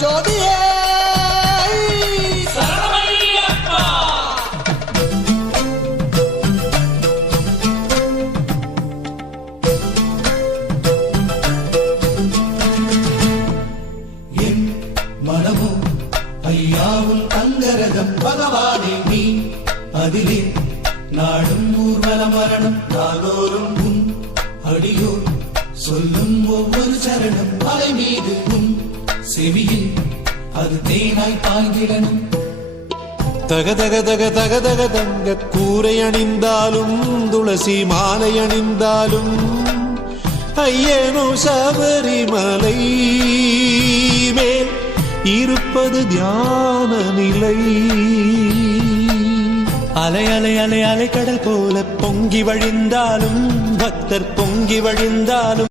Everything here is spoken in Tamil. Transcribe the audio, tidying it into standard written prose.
ஜோதியே மனமோ ஐயாவும் தங்கரகம் பகவானே நீ அதிலே நாடும் ஊர்வல மரணம் நாளோறும் உன் அடியோ சொல்லும் ஒவ்வொரு சரணம் அலை மீது உன் செவியில் அது தேனாய் பாய்ந்திடணும். தக தக தக தக தக தங்க கூரை அணிந்தாலும் துளசி மாலை அணிந்தாலும் ஐயனோ சபரிமலை மேல் இருப்பது தியான நிலை. அலை அலை அலை அலை கடல் போல பொங்கி வழிந்தாலும் பக்தர் பொங்கி வழிந்தாலும்